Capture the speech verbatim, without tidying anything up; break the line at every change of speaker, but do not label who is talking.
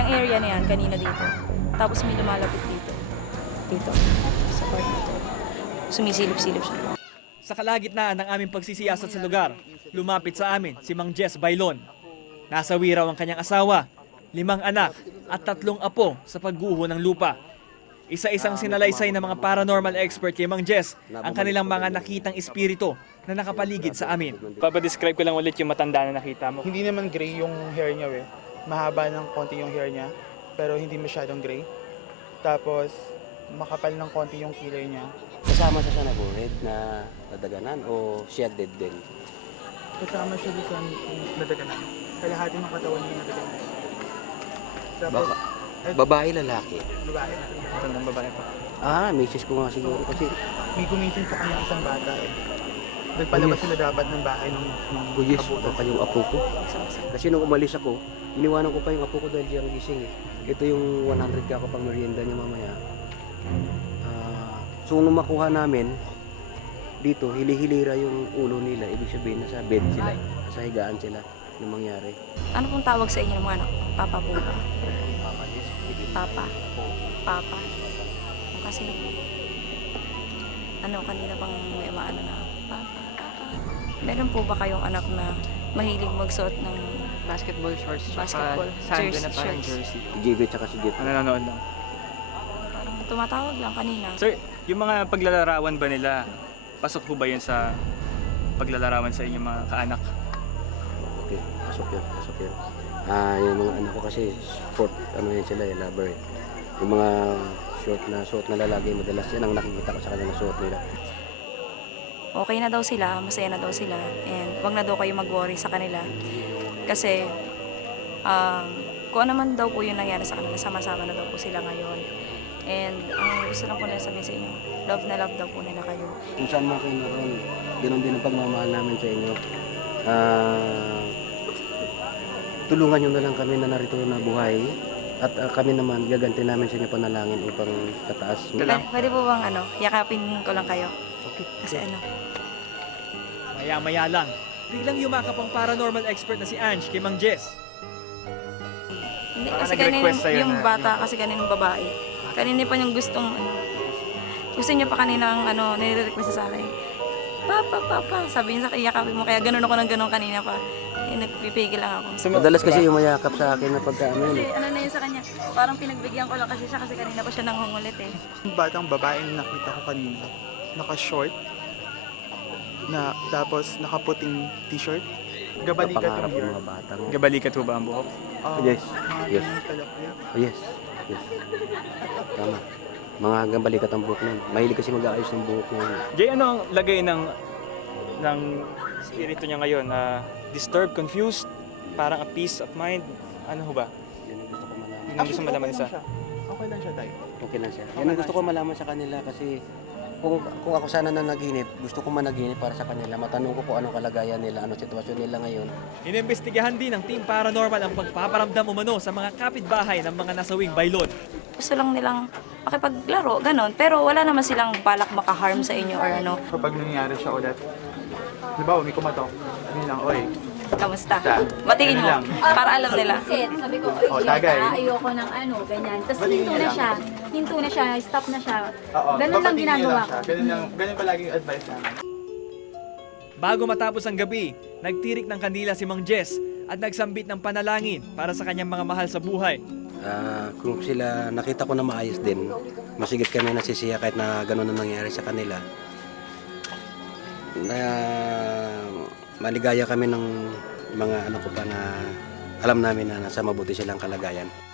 Yung area na yan, kanina dito. Tapos may lumalapit dito. Dito. Sa part na to. Sumisilip-silip siya.
Sa kalagitnaan ng aming pagsisiyasat sa lugar, lumapit sa amin si Mang Jess Bailon. Nasawi raw ang kanyang asawa, limang anak at tatlong apo sa pagguho ng lupa. Isa-isang sinalaysay ng mga paranormal expert kay Mang Jess ang kanilang mga nakitang espiritu na nakapaligid sa amin.
Papadescribe ko lang ulit yung matanda na nakita mo.
Hindi naman gray yung hair niya eh. Mahaba ng konti yung hair niya, pero hindi masyadong gray. Tapos, makapal ng konti yung kilay niya.
Kasama siya sa nag-red na nadaganan o siya dead din?
Kasama siya doon sa nadaganan. Kalahati ng katawan niya nadaganan. Tapos,
Baka, babae, lalaki?
babae.
Matandang babae pa.
Ah, misis ko nga siguro kasi
May gumising sa kanya isang bata eh. Nagpalabas sila dapat ng bahay ng, ng
buyis
abutan.
baka yung apo ko. Kasi nung umalis ako, iniwanan ko pa yung apo ko dahil siyang gising eh. Ito yung one hundred ka ko pang merienda niya mamaya. Ah, so nung makuha namin, dito, hili-hilira yung ulo nila. Ibig sabihin, nasa bed sila. Nasa higaan sila nung mangyari.
Ano pong tawag sa inyo ng mga anak? Papa po ba? Papa. Papa. Kasi, ano, kanina pang may umaano na, Papa, Papa. Meron po ba kayong anak na mahilig magsuot ng
Basketball shorts. tsaka
Basketball
sando
jersey-
na parang
shorts.
jersey.
J B tsaka si Jet.
Ano nanonood lang.
parang tumatawag lang kanina?
Sir, yung mga paglalarawan ba nila, pasok ho ba yun sa paglalarawan sa inyong mga kaanak?
Okay, pasok yun, pasok yun. Ah, yung mga anak ko kasi sport, ano yun sila, eh, lover eh. Yung mga short na suot na lalaki, madalas yan ang nakikita ko sa kanilang suot nila.
Okay na daw sila, masaya na daw sila, and wag na daw kayo mag-worry sa kanila. Kasi, um, kung ano man daw po yung nangyari sa kanila, sama-sama na daw po sila ngayon. And ang gusto lang po nila sabihin sa inyo, love na love daw po nila kayo.
Kung saan man kayo naroon, ganoon din ang pagmamahal namin sa inyo. Ah, tulungan nyo na lang kami na narito na buhay. At ah, kami naman, gaganti namin sa inyo panalangin upang kataas.
Pwede, pwede po bang ano, yakapin ko lang kayo?
Okay.
Kasi ano,
Maya-maya lang, biglang yumakap ang paranormal expert na si Ange kay Mang Jess.
hindi,
Parang
kasi kanina
nag-request sa'yo
yung
na-
bata, kasi kanina yung babae. Kanina pa yung gustong, ano, gusto niya pa kanina ang ano, nire-request sa akin. Papa, papa, sabi niya sa akin, yakapin mo, kaya ganun ako ng ganun kanina pa. Eh, nagpipigil lang ako.
Madalas kasi yumayakap sa akin na pagka ano
Kasi
yun.
ano na yun sa kanya, parang pinagbigyan ko lang kasi siya kasi kanina pa siya nangungulit eh.
Yung batang babae na nakita ko kanina, naka-short, na tapos nakaputing t-shirt. Gabalikat
Pangarap
yung
ng
hair.
mga bata.
Gabalikat ho ba ang buhok?
Ah,
Yes,
mga
yes.
ganyan pala po yan.
Oh, yes, yes. Tama. Mga hanggang balikat ang buhok nun. Mahilig kasi mag-aayos ng buhok nun.
Jay, ano ang lagay ng ng spirito niya ngayon? na disturbed, confused, parang a peace of mind? Ano ho ba?
Yun ang gusto ko malaman.
Yun ang gusto malaman
okay
isa.
lang siya. Okay lang siya, Tay.
Okay lang siya.
Okay
Yan ang
lang
gusto ko malaman sa kanila kasi kung kung ako sana na naginip, gusto ko managinip para sa kanila. Matanong ko kung anong kalagayan nila, ano sitwasyon nila ngayon.
Inimbestigahan din ng Team Paranormal ang pagpaparamdam umano sa mga kapitbahay ng mga nasawing baylon.
Gusto lang nilang makipaglaro, ganon. Pero wala naman silang balak makaharm sa inyo or ano.
Kapag nangyari siya ulit, di ba, may kumatok. Ano lang, oy,
Kamusta?
Basta.
Batiin mo,
Ano lang.
para alam nila.
Sit. Sabi ko, oy,
Oh,
Gita,
tagay.
ayoko ng ano, ganyan. Tapos
Batiin
hinto
niya
na
lang.
siya. Hinto na siya, stop na siya.
Oo,
Ganun lang
babatiin niya
ginagawa
lang
ko.
siya. Ganun, lang, ganun palagi yung advice namin.
Bago matapos ang gabi, nagtirik ng kandila si Mang Jess at nagsambit ng panalangin para sa kanyang mga mahal sa buhay.
Ah, kung sila nakita ko na maayos din, masigit kami nasisiya kahit na gano'n ang nangyari sa kanila. Na maligaya kami ng mga ano ko pa na alam namin na nasa mabuti silang kalagayan.